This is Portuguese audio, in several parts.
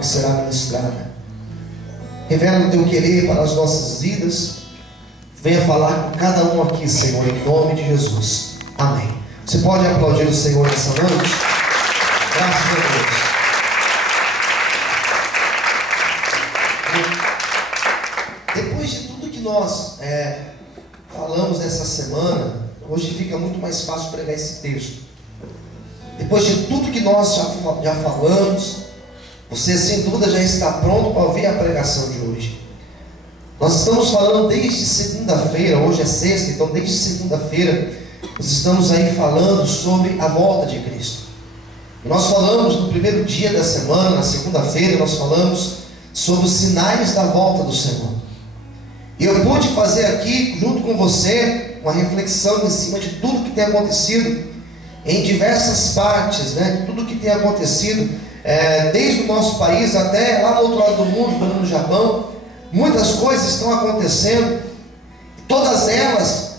que será ministrada. Revela o teu querer para as nossas vidas. Venha falar com cada um aqui, Senhor, em nome de Jesus. Amém. Você pode aplaudir o Senhor nessa noite? Graças a Deus. Depois de tudo que nós falamos nessa semana, hoje fica muito mais fácil pregar esse texto. Depois de tudo que nós já falamos, você sem dúvida já está pronto para ouvir a pregação de hoje. Nós estamos falando desde segunda-feira, hoje é sexta, então desde segunda-feira nós estamos aí falando sobre a volta de Cristo. Nós falamos no primeiro dia da semana, na segunda-feira, nós falamos sobre os sinais da volta do Senhor. E eu pude fazer aqui, junto com você, uma reflexão em cima de tudo que tem acontecido em diversas partes, de tudo que tem acontecido, desde o nosso país até lá no outro lado do mundo, como no Japão. Muitas coisas estão acontecendo, todas elas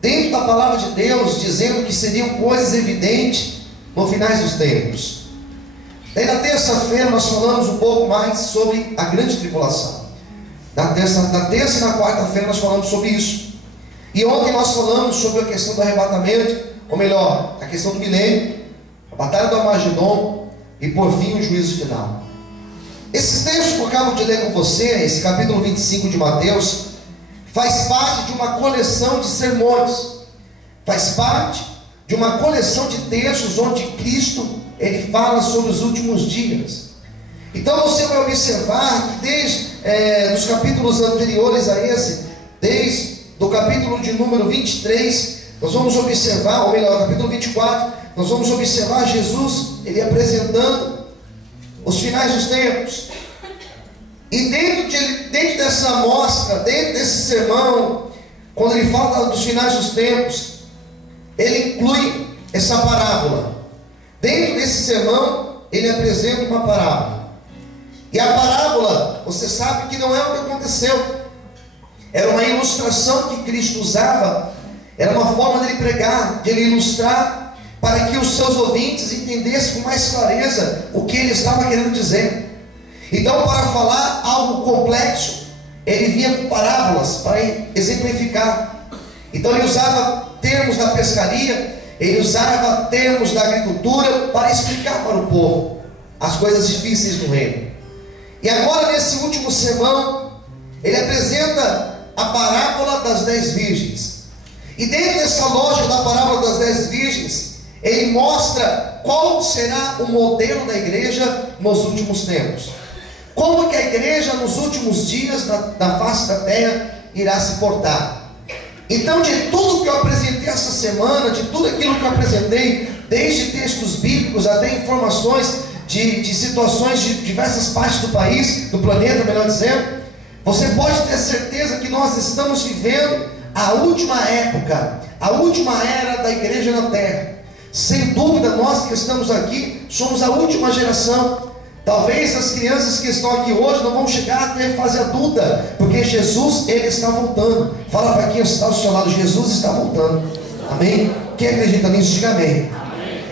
dentro da palavra de Deus, dizendo que seriam coisas evidentes no finais dos tempos. Daí na terça-feira nós falamos um pouco mais sobre a grande tribulação. Na terça e na quarta-feira nós falamos sobre isso. E ontem nós falamos sobre a questão do arrebatamento, ou melhor, a questão do milênio, a batalha do Armagedon e por fim o juízo final. Esse texto que eu acabo de ler com você, esse capítulo 25 de Mateus, faz parte de uma coleção de sermões, faz parte de uma coleção de textos onde Cristo ele fala sobre os últimos dias. Então você vai observar que desde os capítulos anteriores a esse, desde o capítulo de número 23, nós vamos observar, ou melhor, capítulo 24, nós vamos observar Jesus ele apresentando os finais dos tempos. E dentro dessa amostra, dentro desse sermão, quando ele fala dos finais dos tempos, ele inclui essa parábola. Dentro desse sermão, ele apresenta uma parábola. E a parábola, você sabe que não é o que aconteceu. Era uma ilustração que Cristo usava, era uma forma dele pregar, de ele ilustrar, para que os seus ouvintes entendessem com mais clareza o que ele estava querendo dizer. Então, para falar algo complexo, ele vinha com parábolas para exemplificar. Então ele usava termos da pescaria, ele usava termos da agricultura para explicar para o povo as coisas difíceis do reino. E agora nesse último sermão, ele apresenta a parábola das 10 virgens. E dentro dessa lógica da parábola das 10 virgens, ele mostra qual será o modelo da igreja nos últimos tempos. Como que a igreja nos últimos dias da face da terra irá se portar. Então, de tudo que eu apresentei essa semana, de tudo aquilo que eu apresentei, desde textos bíblicos até informações de situações de diversas partes do país, do planeta, melhor dizendo, você pode ter certeza que nós estamos vivendo a última época, a última era da igreja na terra. Sem dúvida, nós que estamos aqui somos a última geração. Talvez as crianças que estão aqui hoje não vão chegar até a fase adulta, porque Jesus, ele está voltando. Fala para quem está ao seu lado, Jesus está voltando. Amém? Quem acredita nisso, diga amém.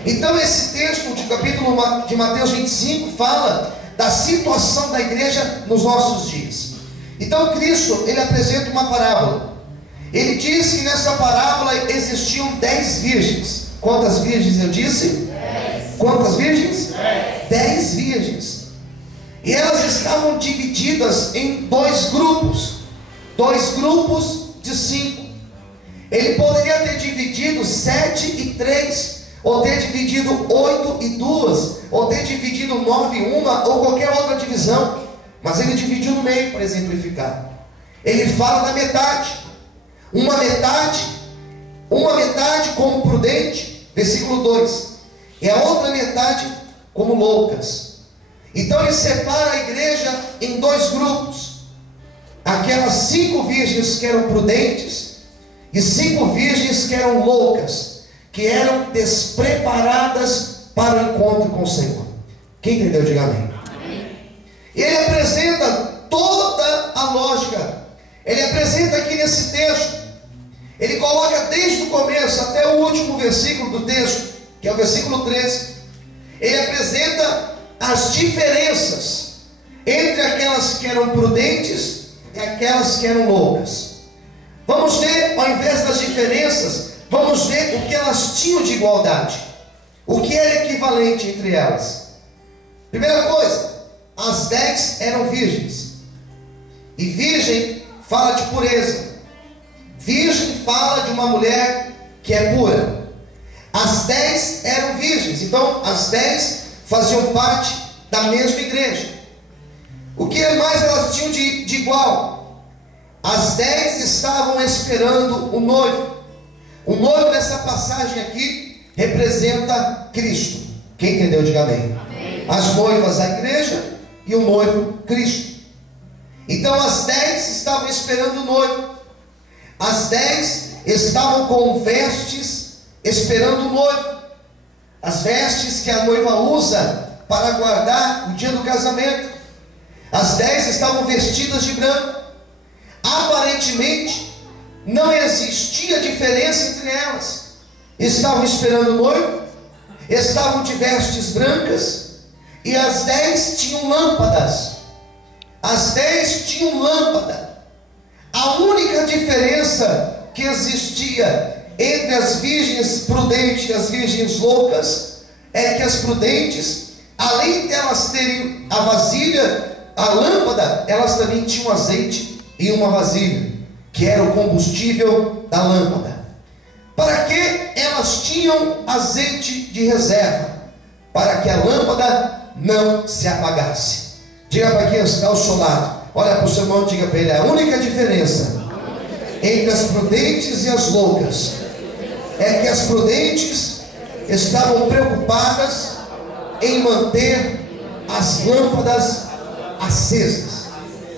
Então esse texto de capítulo de Mateus 25 fala da situação da igreja nos nossos dias. Então Cristo, ele apresenta uma parábola. Ele disse que nessa parábola existiam 10 virgens. Quantas virgens eu disse? 10. Quantas virgens? 10 virgens. E elas estavam divididas em dois grupos de 5. Ele poderia ter dividido 7 e 3, ou ter dividido 8 e 2, ou ter dividido 9 e 1, ou qualquer outra divisão. Mas ele dividiu no meio para exemplificar. Ele fala da metade. Uma metade como prudente, versículo 2, e a outra metade como loucas. Então ele separa a igreja em dois grupos. Aquelas 5 virgens que eram prudentes e 5 virgens que eram loucas, que eram despreparadas para o encontro com o Senhor. Quem entendeu, diga amém. E ele apresenta toda a lógica. Ele apresenta aqui nesse texto. Ele coloca desde o começo até o último versículo do texto, que é o versículo 13. Ele apresenta as diferenças aquelas que eram prudentes e aquelas que eram loucas. Vamos ver, ao invés das diferenças, vamos ver o que elas tinham de igualdade, o que era equivalente entre elas. Primeira coisa, as 10 eram virgens, e virgem fala de pureza, virgem fala de uma mulher que é pura. As 10 eram virgens, então as 10 faziam parte da mesma igreja. O que mais elas tinham de igual? As 10 estavam esperando o noivo. O noivo nessa passagem aqui representa Cristo. Quem entendeu, diga amém. Amém. As noivas, a igreja, e o noivo, Cristo. Então as 10 estavam esperando o noivo. As 10 estavam com vestes esperando o noivo. As vestes que a noiva usa para guardar o dia do casamento. As 10 estavam vestidas de branco. Aparentemente não existia diferença entre elas. Estavam esperando o noivo, estavam de vestes brancas, e as 10 tinham lâmpadas. As 10 tinham lâmpada. A única diferença que existia entre as virgens prudentes e as virgens loucas é que as prudentes, além de elas terem a vasilha, a lâmpada, elas também tinham azeite em uma vasilha, que era o combustível da lâmpada. Para que elas tinham azeite de reserva? Para que a lâmpada não se apagasse. Diga para quem está ao seu lado, olha para o seu irmão e diga para ele: a única diferença entre as prudentes e as loucas é que as prudentes estavam preocupadas em manter as lâmpadas acesas.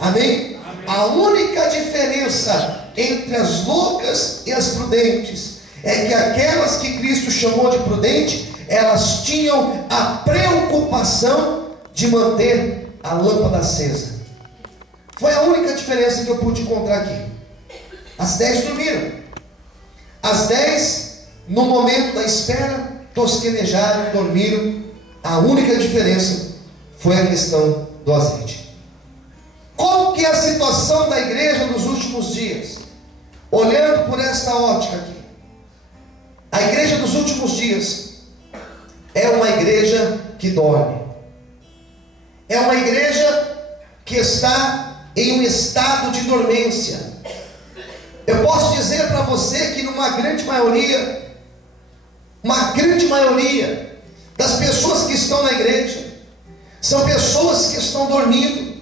Amém? A única diferença entre as loucas e as prudentes é que aquelas que Cristo chamou de prudente, elas tinham a preocupação de manter a lâmpada acesa. Foi a única diferença que eu pude encontrar aqui. As 10 dormiram. As 10, no momento da espera, tosquenejaram, dormiram. A única diferença foi a questão do azeite. Qual que é a situação da igreja nos últimos dias? Olhando por esta ótica aqui, a igreja dos últimos dias é uma igreja que dorme. É uma igreja que está em um estado de dormência. Eu posso dizer para você que uma grande maioria das pessoas que estão na igreja são pessoas que estão dormindo.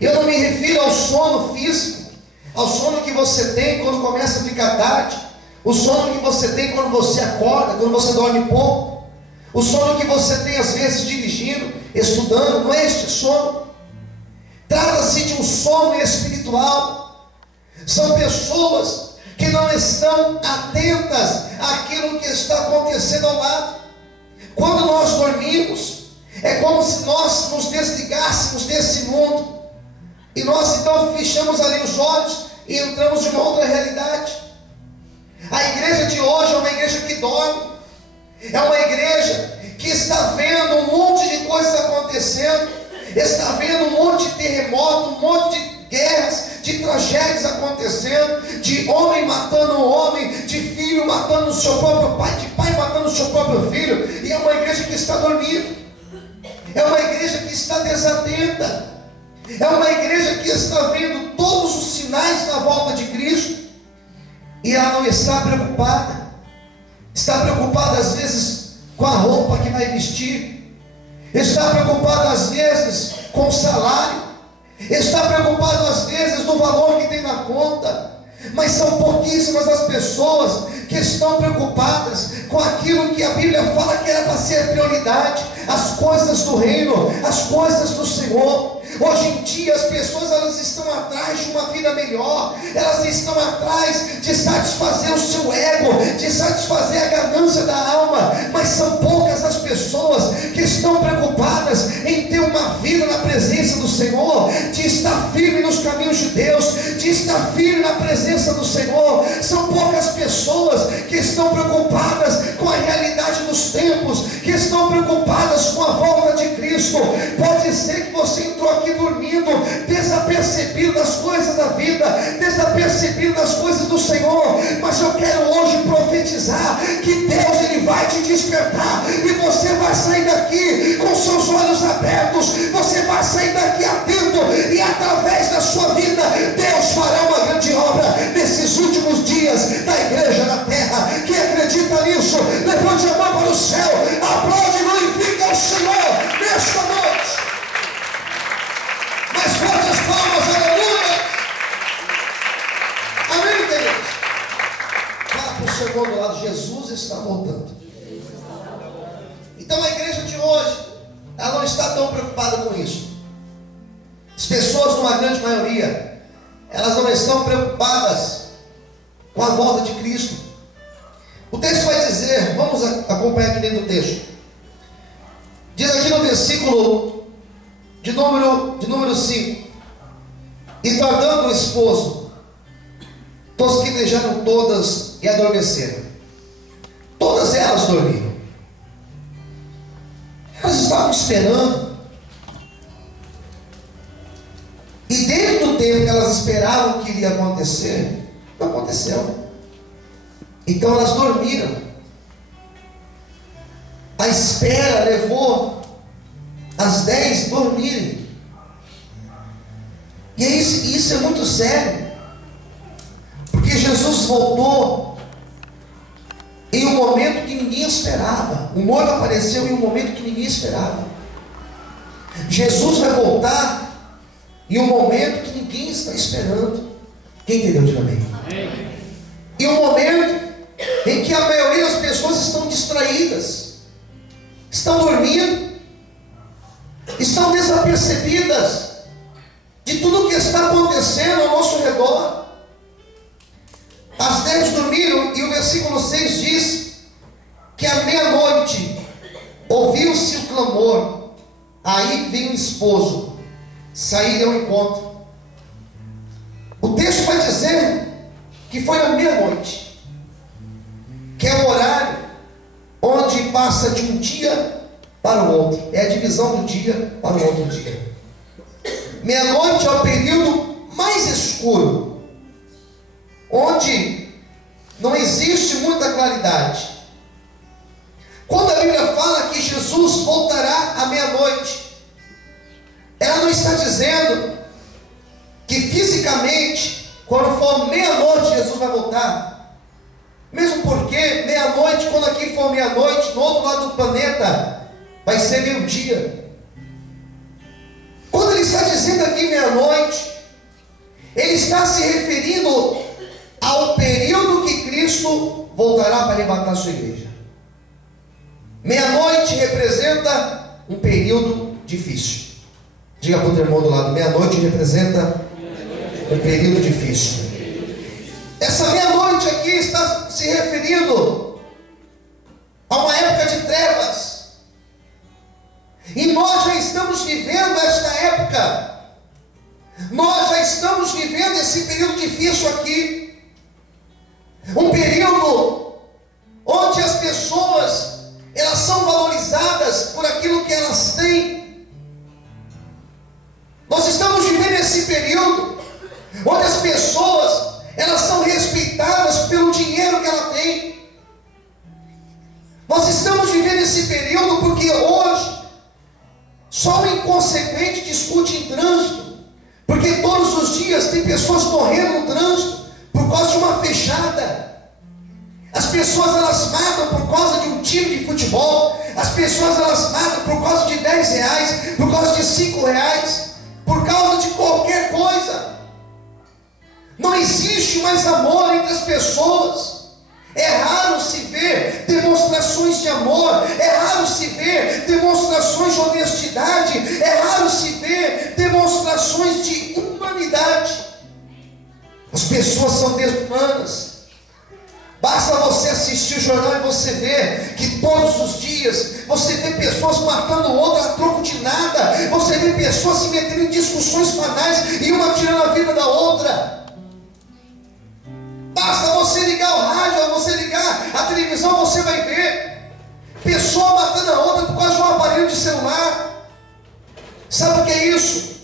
Eu não me refiro ao sono físico, ao sono que você tem quando começa a ficar tarde, o sono que você tem quando você acorda, quando você dorme pouco, o sono que você tem às vezes dirigindo, estudando. Não é este sono. Trata-se de um sono espiritual. São pessoas que não estão atentas àquilo que está acontecendo ao lado. Quando nós dormimos, é como se nós nos desligássemos desse mundo, e nós então fechamos ali os olhos e entramos em uma outra realidade. A igreja de hoje é uma igreja que dorme. É uma igreja que está vendo um monte de coisas acontecendo, está vendo um monte de terremoto, um monte de guerras, de tragédias acontecendo, de homem matando homem, de filho matando o seu próprio pai, de pai matando o seu próprio filho. E é uma igreja que está dormindo. É uma igreja que está desatenta. É uma igreja que está vendo todos os sinais da volta de Cristo, e ela não está preocupada. Está preocupada às vezes com a roupa que vai vestir, está preocupada às vezes com o salário, está preocupado às vezes no valor que tem na conta. Mas são pouquíssimas as pessoas que estão preocupadas com aquilo que a Bíblia fala que era para ser prioridade: as coisas do reino, as coisas do Senhor. Hoje em dia as pessoas, elas estão atrás de uma vida melhor, elas estão atrás de satisfazer o seu ego, de satisfazer a ganância da alma. Mas são poucas as pessoas que estão preocupadas em ter uma vida na presença do Senhor, de estar firme nos caminhos de Deus, de estar firme na presença do Senhor. São poucas pessoas que estão preocupadas com a realidade dos tempos, que estão preocupadas com a volta de Cristo. Cristo. Pode ser que você entrou aqui dormindo, desapercebido das coisas da vida, desapercebido das coisas do Senhor, mas eu quero hoje profetizar que Deus ele vai te despertar, e você vai sair daqui com seus olhos abertos, você vai sair daqui atento, e através da sua vida Deus fará uma grande obra nesses últimos dias da igreja na terra. Quem acredita nisso, levante a mão para o céu, aplaude e glorifica o Senhor nesta noite. Mais forte as palmas, aleluia. Amém, queridos? Fala para o seu irmão do lado, Jesus está voltando. Então a igreja de hoje, ela não está tão preocupada com isso. As pessoas, numa grande maioria, elas não estão preocupadas com a volta de Cristo. O texto vai dizer, vamos acompanhar aqui dentro do texto. Diz aqui no versículo de número 5: e tardando o esposo, tosquenejaram todas e adormeceram. Todas elas dormiram. Elas estavam esperando. E dentro do tempo que elas esperavam que iria acontecer, não aconteceu. Então elas dormiram. A espera levou as 10 dormirem. E isso é muito sério, porque Jesus voltou em um momento que ninguém esperava. O noivo apareceu em um momento que ninguém esperava. Jesus vai voltar em um momento que ninguém está esperando. Quem entendeu? Diga amém. Em um momento em que a maioria das pessoas estão distraídas, estão dormindo, estão desapercebidas de tudo o que está acontecendo ao nosso redor. As 10 dormiram, e o versículo 6 diz que à meia-noite ouviu-se o clamor, aí vem o esposo sair ao encontro. O texto vai dizer que foi na meia-noite, que é o horário onde passa de um dia para o outro, é a divisão do dia para o outro dia. Meia-noite é o período mais escuro, onde não existe muita claridade. Quando a Bíblia fala que Jesus voltará à meia-noite, ela não está dizendo que fisicamente, quando for meia-noite, Jesus vai voltar. Mesmo porque meia-noite, quando aqui for meia-noite, no outro lado do planeta, vai ser meio-dia. Quando ele está dizendo aqui meia-noite, ele está se referindo ao período que Cristo voltará para arrebatar a sua igreja. Meia-noite representa um período difícil. Diga para o teu irmão do lado, meia-noite representa um período difícil. Essa meia-noite aqui está se referindo a uma época de trevas. E nós já estamos vivendo esta época. Nós já estamos vivendo esse período difícil aqui. Um período onde as pessoas, elas são valorizadas por aquilo que elas têm. Nós estamos vivendo esse período onde as pessoas, elas são respeitadas pelo dinheiro que ela tem. Nós estamos vivendo esse período porque hoje só o inconsequente discute em trânsito, porque todos os dias tem pessoas morrendo no trânsito por causa de uma fechada. As pessoas, elas matam por causa de um time de futebol. As pessoas, elas matam por causa de 10 reais, por causa de 5 reais, por causa de qualquer coisa. Não existe mais amor entre as pessoas. É raro se ver demonstrações de amor, é raro se ver demonstrações de honestidade, é raro se ver demonstrações de humanidade. As pessoas são desumanas. Basta você assistir o jornal e você vê que todos os dias você vê pessoas matando outra a troco de nada. Você vê pessoas se metendo em discussões banais e uma tirando a vida da outra. Basta você ligar o rádio, ou você ligar a televisão, você vai ver pessoa matando a outra por causa de um aparelho de celular. Sabe o que é isso?